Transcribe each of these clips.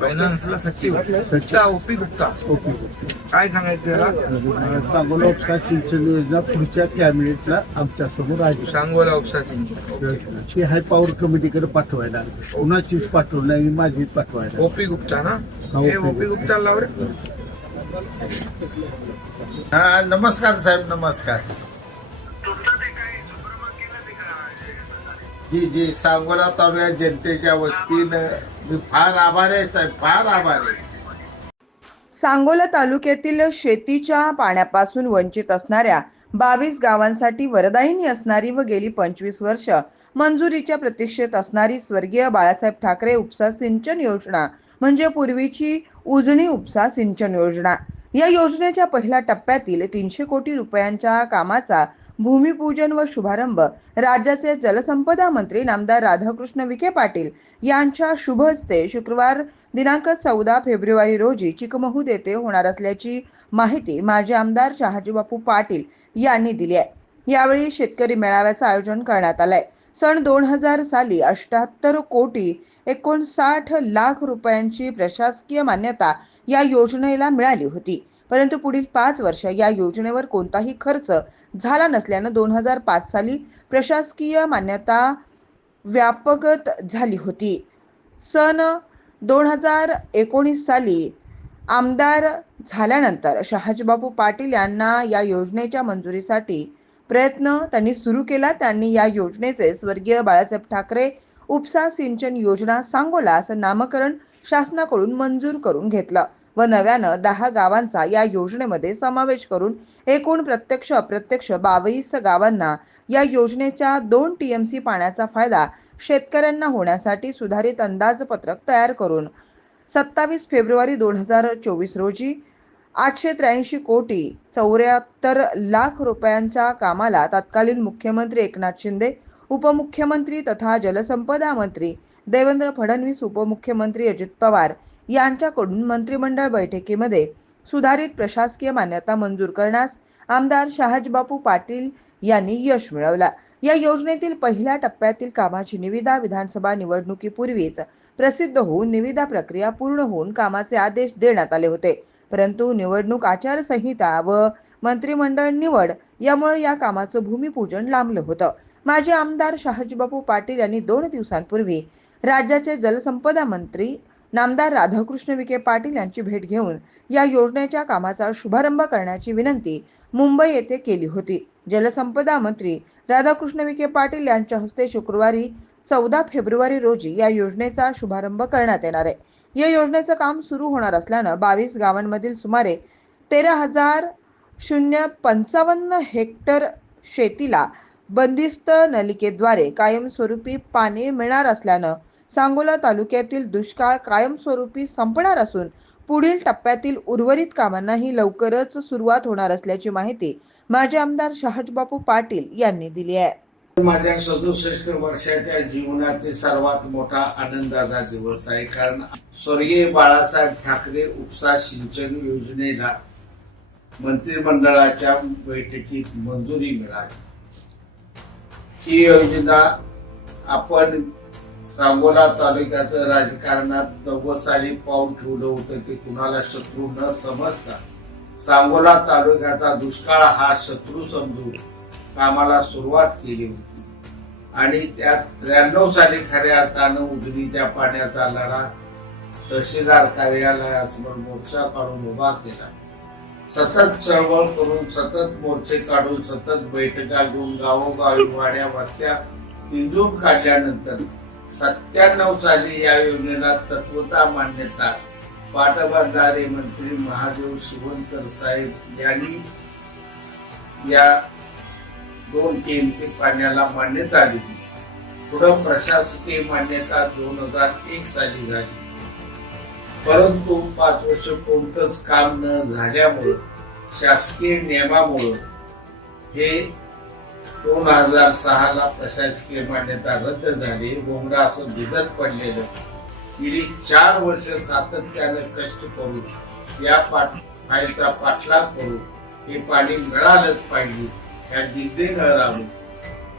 फायनान्सला सचिव. सचिव. Gupta. OP Gupta. Okay काय सांगायचं त्याला? सांगोला उपसा सिंचन योजना पुढच्या कॅबिनेटला आमच्यासमोर आहे. सांगोला उपसा सिंचन. ती हाय पॉवर कमिटीकडे पाठवायला. कुणाचीच पाठवली नाही माझीच पाठवायला. ओपी गुप्ता ना? हा, ओपी. ओपी गुप्ता. लाव रे हा नमस्कार साहेब नमस्कार. जी जी सांगोला तालुक्यात जनतेच्या वतीनं मी फार आभार आहे साहेब फार आभार आहे. सांगोला तालुक्यातील शेतीच्या पाण्यापासून वंचित असणाऱ्या बावीस गावांसाठी वरदायिनी असणारी व गेली पंचवीस वर्ष मंजुरीच्या प्रतीक्षेत असणारी स्वर्गीय बाळासाहेब ठाकरे उपसा सिंचन योजना म्हणजे पूर्वीची उजणी उपसा सिंचन योजना. या योजनेच्या पहिल्या टप्प्यातील तीनशे कोटी रुपयांच्या कामाचा भूमिपूजन व शुभारंभ राज्याचे जलसंपदा मंत्री नामदार राधाकृष्ण विखे पाटील यांच्या शुभ हस्ते शुक्रवार दिनांक चौदा फेब्रुवारी रोजी चिकमहूद येथे होणार असल्याची माहिती माजी आमदार शहाजीबापू पाटील यांनी दिली आहे. यावेळी शेतकरी मेळाव्याचं आयोजन करण्यात आलंय. सन दोन हजार साली अष्ट्याहत्तर कोटी एकोणसाठ लाख रुपयांची प्रशासकीय मान्यता या योजनेला मिळाली होती. परंतु पुढील पाच वर्ष या योजनेवर कोणताही खर्च झाला नसल्यानं दोन हजार पाच साली प्रशासकीय मान्यता व्यापकत झाली होती. सन दोन हजार एकोणीस साली आमदार झाल्यानंतर शहाजीबाबू पाटील यांना या योजनेच्या मंजुरीसाठी प्रयत्न त्यांनी सुरू केला. त्यांनी या योजनेचे स्वर्गीय बाळासाहेब ठाकरे उपसा सिंचन योजना सांगोला असं नामकरण शासनाकडून मंजूर करून घेतलं व नव्यानं दहा गावांचा या योजनेमध्ये समावेश करून एकूण प्रत्यक्ष अप्रत्यक्ष बावीस गावांना या योजनेच्या दोन टीएमसी पाण्याचा फायदा शेतकऱ्यांना होण्यासाठी सुधारित अंदाजपत्रक तयार करून सत्तावीस फेब्रुवारी दोन हजार चोवीस रोजी आठशे त्र्याऐंशी कोटी चौऱ्याहत्तर लाख रुपयांच्या कामाला तत्कालीन मुख्यमंत्री एकनाथ शिंदे उपमुख्यमंत्री तथा जलसंपदा मंत्री देवेंद्र फडणवीस उपमुख्यमंत्री अजित पवार यांच्याकडून मंत्रिमंडळ बैठकीमध्ये सुधारित प्रशासकीय मान्यता मंजूर करण्यास आमदार शहाजीबापू पाटील यांनी यश मिळवला. या योजनेतील पहिल्या टप्प्यातील कामाची निविदा विधानसभा निवडणुकीपूर्वीच प्रसिद्ध होऊन निविदा प्रक्रिया पूर्ण होऊन कामाचे आदेश देण्यात आले होते. परंतु निवडणूक आचारसंहिता व मंत्रिमंडळ निवड यामुळे या कामाचं भूमिपूजन लांबलं होतं. माजी आमदार शहाजीबापू पाटील यांनी दोन दिवसांपूर्वी राज्याचे जलसंपदा मंत्री नामदार राधाकृष्ण विखे पाटील यांची भेट घेऊन या योजनेच्या कामाचा शुभारंभ करण्याची विनंती मुंबई येथे केली होती. जलसंपदा मंत्री राधाकृष्ण विखे पाटील यांच्या हस्ते शुक्रवारी चौदा फेब्रुवारी रोजी या योजनेचा शुभारंभ करण्यात येणार आहे. या योजनेचं काम सुरू होणार असल्यानं बावीस गावांमधील सुमारे तेरा हजार शून्य पंचावन्न हेक्टर शेतीला बंदिस्त नलिकेद्वारे कायमस्वरूपी पाणी मिळणार असल्यानं सांगोला तालुक्यातील दुष्काळ कायमस्वरूपी संपणार असून पुढील टप्प्यातील उर्वरित कामांनाही लवकरच सुरुवात होणार असल्याची माहिती माजी आमदार शहाजबापू पाटील यांनी दिली आहे. माझ्या सदुसष्ट वर्षाच्या जीवनातील सर्वात मोठा आनंदाचा दिवस आहे. कारण स्वर्गीय बाळासाहेब ठाकरे उपसा सिंचन योजनेला मंत्रिमंडळाच्या बैठकीत मंजुरी मिळाली. ही योजना आपण सांगोला तालुक्याचं राजकारणात नव्वद साली पाऊल ठेवलं होतं. ते कुणाला शत्रू न समजता सांगोला तालुक्याचा दुष्काळ हा शत्रू समजून कामाला सुरुवात केली होती. आणि त्यात त्र्याण्णव साली खऱ्या अर्थानं उजनीच्या पाण्याचा लढा तहसीलदार कार्यालयासमोर मोर्चा काढून उभा केला. सतत चळवळ करून सतत मोर्चे काढून सतत बैठका घेऊन गावोगावी वाड्या वस्त्या पिंजून काढल्यानंतर सत्त्याण्णव साली या योजनेला तत्वता मान्यता पाटबंधारे मंत्री महादेव शिवणकर साहेब यांनी या दोन टीएमसी पाण्याला मान्यता दिली पुढं प्रशासकीय मान्यता दोन हजार एक साली झाली. परंतु पाच वर्ष कोणतंच काम न झाल्यामुळं शासकीय नियमामुळं हे दोन हजार सहा ला प्रशासकीय मान्यता रद्द झाली बोंगडा असं भिजत पडलेलं. गेली चार वर्ष सातत्यानं कष्ट करून या पाठ फाईलचा पाठलाग करून हे पाणी मिळालंच पाहिजे. या जिद्दीनं राहून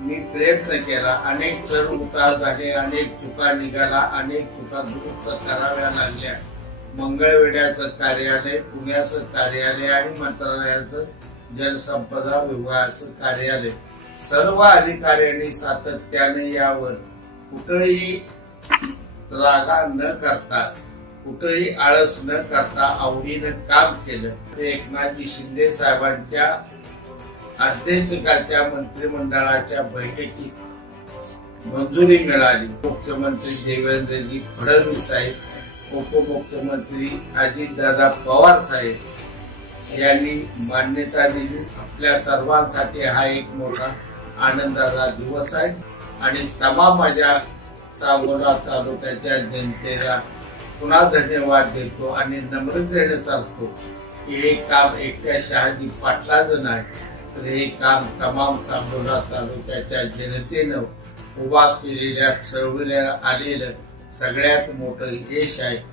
मी प्रयत्न केला. अनेक चढ उतार झाले अनेक चुका निघाला अनेक चुका दुरुस्त कराव्या लागल्या. मंगळवेड्याचं कार्यालय पुण्याचं कार्यालय आणि मंत्रालयाचं जलसंपदा विभागाचं कार्यालय. सर्व अधिकाऱ्यांनी सातत्याने यावर कुठंही रागा न करता कुठंही आळस न करता आवडीनं काम केलं. ते एकनाथजी शिंदे साहेबांच्या अध्यक्षकाच्या मंत्रिमंडळाच्या बैठकीत मंजुरी मिळाली. मुख्यमंत्री देवेंद्रजी फडणवीस साहेब उपमुख्यमंत्री अजितदादा पवार साहेब यांनी मान्यता दिली. आपल्या सर्वांसाठी हा एक मोठा आनंदाचा दिवस आहे. आणि तमाम माझ्या सांगोला तालुक्याच्या जनतेला पुन्हा धन्यवाद देतो आणि नम्रतेने सांगतो की हे काम एकट्या शहाजी पाटलाचं नाही. तर हे काम तमाम सांगोला तालुक्याच्या जनतेनं उभा केलेल्या चळवळीला आलेलं सगळ्यात मोठं यश आहे.